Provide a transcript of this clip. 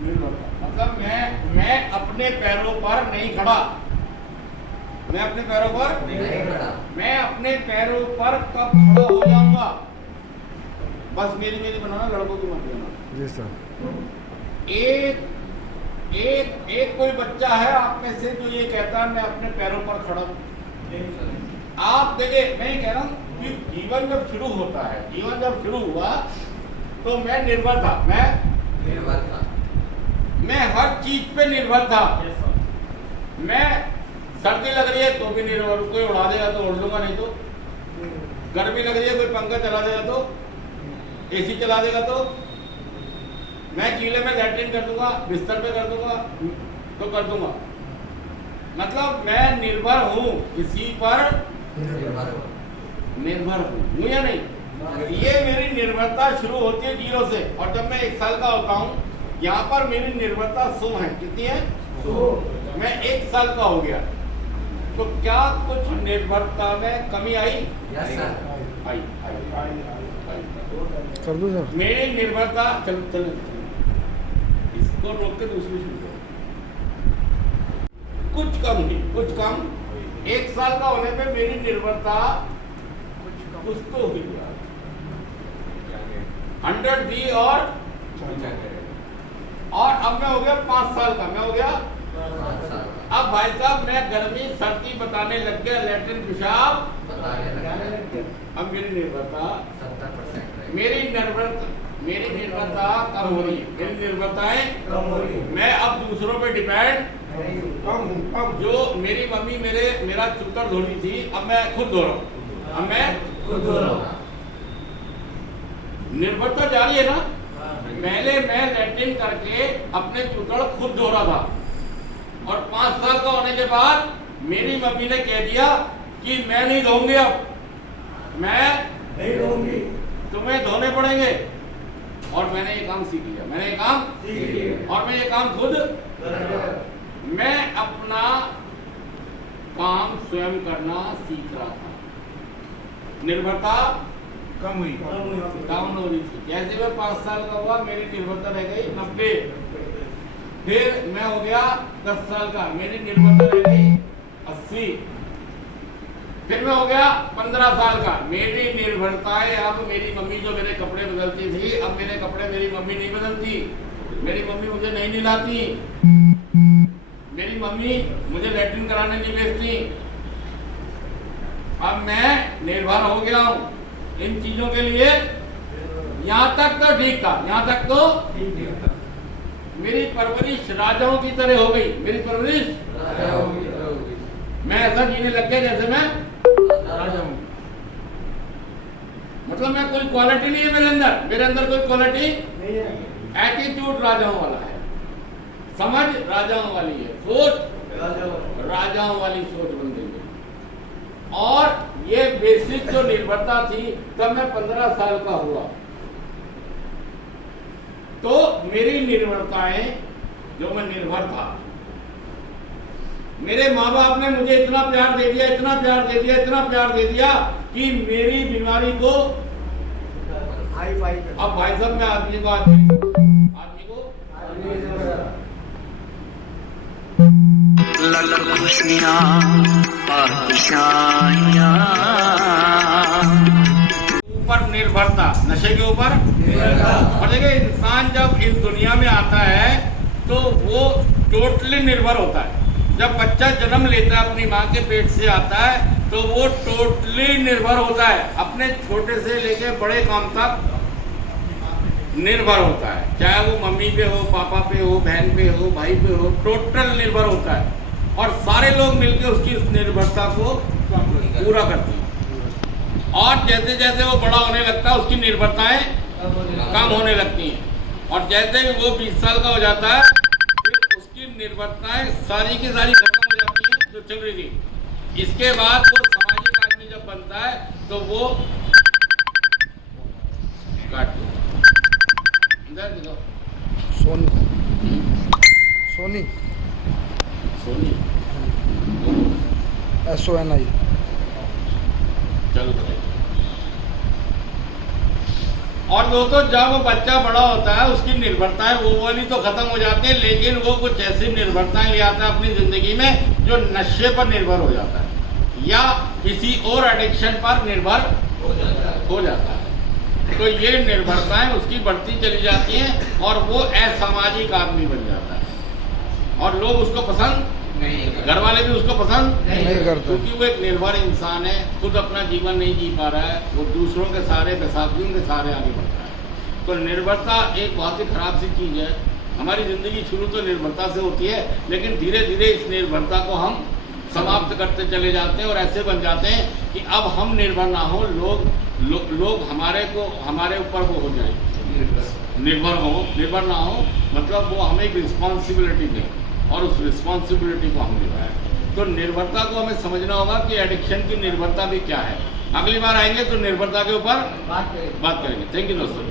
निर्भरता मतलब मैं अपने पैरों पर नहीं खड़ा, मैं अपने पैरों पर नहीं खड़ा, मैं अपने पैरों पर कब खड़ा हो जाऊंगा। बस मेरी बनाना, लड़कों की मत बनाना। जी सर। एक कोई बच्चा है आप में से जो ये कहता है मैं अपने पैरों पर खड़ा हूं। आप देखिए, मैं ये कह रहा हूं कि जीवन जब शुरू होता है, जीवन जब शुरू हुआ तो मैं निर्भर था, मैं हर चीज पे निर्भर था। मैं सर्दी लग रही है तो भी निर्भर, कोई उड़ा देगा तो उड़ लूंगा, नहीं तो गर्मी लग रही है कोई पंखा चला देगा तो एसी चला देगा तो मैं कीले में लैट्रिन कर दूंगा, बिस्तर पे कर दूंगा तो कर दूंगा। मतलब मैं निर्भर हूं, किसी पर निर्भर हूं या नहीं। ये मेरी निर्भरता शुरू होती है 0 से, और जब मैं 1 साल का होता हूँ यहाँ पर मेरी निर्भरता 100 है। कितनी है? 100। मैं 1 साल का हो गया तो क्या कुछ निर्भरता में कमी आई? आई। कर दो सर। मेरी निर्भरता चल इसको रोक के दूसरी शुरू करो। कुछ कम हुई, कुछ कम। 1 साल का होने पे मेरी निर्भरता कुछ तो हुई, 100 दी और अब मैं हो गया 5 साल का, मैं हो गया। अब भाई साहब मैं गर्मी सर्दी बताने लग गया, लैट्रिन पेशाब बताने लग गया। अब मेरी निर्भरता 70%, मेरी निर्भरता कम हो रही है, मेरी निर्भरताएं कम हो रही है। मैं अब दूसरों पे डिपेंड कम हूं। जो मेरी मम्मी मेरा चूतर धो रही थी, अब मैं खुद धो रहा हूँ, अब मैं खुद धो रहा हूँ। निर्भरता जारी है ना। पहले मैं लैट्रिन करके अपने चूतड़ खुद धो रहा था, और 5 साल का होने के बाद मेरी मम्मी ने कह दिया कि मैं नहीं धोऊंगी, अब मैं नहीं धोऊंगी, तुम्हें धोने पड़ेंगे। और मैंने ये काम सीख लिया, और मैं ये काम खुद, मैं अपना काम स्वयं करना सीख रहा था। निर्भरता कम हुई, डाउन हो रही थी। जैसे मैं 5 साल का हुआ मेरी निर्भरता रह गई 90। फिर मैं हो गया 10 साल का, मेरी निर्भरता रह गई 80। फिर मैं हो गया 15 साल का, मेरी निर्भरताएं अब मेरी मम्मी जो मेरे कपड़े बदलती थी, अब मेरे कपड़े मेरी मम्मी नहीं बदलती, मेरी मम्मी मुझे नहीं नहलाती, मेरी मम्मी मुझे लैट्रिन कराने नहीं भेजती। अब मैं निर्भर हो गया हूँ इन चीजों के लिए। यहाँ तक तो ठीक था, यहाँ तक तो मेरी परवरिश राजाओं की तरह हो गई, मेरी परवरिश मैं ऐसा जीने लग गया जैसे मैं राजा हूं। मतलब मैं कोई क्वालिटी नहीं है मेरे अंदर कोई क्वालिटी नहीं है। एटीट्यूड राजाओं वाला है, समझ राजाओं वाली है, सोच राजाओं वाली सोच बन गई है। और ये बेसिक जो निर्भरता थी, तब मैं 15 साल का हुआ तो मेरी निर्भरताएं, जो मैं निर्भर था, मेरे माँ बाप ने मुझे इतना प्यार दे दिया, इतना प्यार दे दिया, इतना प्यार दे दिया कि मेरी बीमारी को अब भाई साहब मैं आदमी को ऊपर निर्भरता, नशे के ऊपर। और देखिए इंसान जब इस दुनिया में आता है तो वो टोटली निर्भर होता है। जब बच्चा जन्म लेता है अपनी माँ के पेट से आता है तो वो टोटली निर्भर होता है, अपने छोटे से लेके बड़े काम तक निर्भर होता है। चाहे वो मम्मी पे हो, पापा पे हो, बहन पे हो, भाई पे हो, टोटल निर्भर होता है। और सारे लोग मिलकर उसकी उस निर्भरता को पूरा करते हैं। और जैसे जैसे वो बड़ा होने लगता है उसकी निर्भरताएं कम होने लगती हैं। और जैसे भी वो 20 साल का हो जाता है फिर उसकी निर्भरताएं सारी की सारी खत्म हो जाती हैं जो चल रही थी। इसके बाद वो सामाजिक आदमी जब बनता है तो वो काट दो। सोनी सोनी सोनी SONI। चलो। और दोस्तों जब वो बच्चा बड़ा होता है उसकी निर्भरताएं वो वाली तो खत्म हो जाती है, लेकिन वो कुछ ऐसी निर्भरताएं ले आता है अपनी जिंदगी में जो नशे पर निर्भर हो जाता है या किसी और एडिक्शन पर निर्भर हो जाता है। तो ये निर्भरताएं उसकी बढ़ती चली जाती हैं और वो असामाजिक आदमी बन जाता है और लोग उसको पसंद नहीं, घर वाले भी उसको पसंद नहीं करते, क्योंकि वो एक निर्भर इंसान है, खुद अपना जीवन नहीं जी पा रहा है, वो दूसरों के सहारे बेसाखियों के सहारे आगे बढ़ता है। तो निर्भरता एक बहुत ही खराब सी चीज़ है। हमारी ज़िंदगी शुरू तो निर्भरता से होती है, लेकिन धीरे धीरे इस निर्भरता को हम समाप्त करते चले जाते हैं और ऐसे बन जाते हैं कि अब हम निर्भर ना हो, लोग हमारे ऊपर वो हो जाए, निर्भर ना हो, मतलब वो हमें एक रिस्पॉन्सिबिलिटी दें और उस रिस्पॉन्सिबिलिटी को हम निभाएं। तो निर्भरता को हमें समझना होगा कि एडिक्शन की निर्भरता भी क्या है। अगली बार आएंगे तो निर्भरता के ऊपर बात करेंगे। थैंक यू दोस्तों।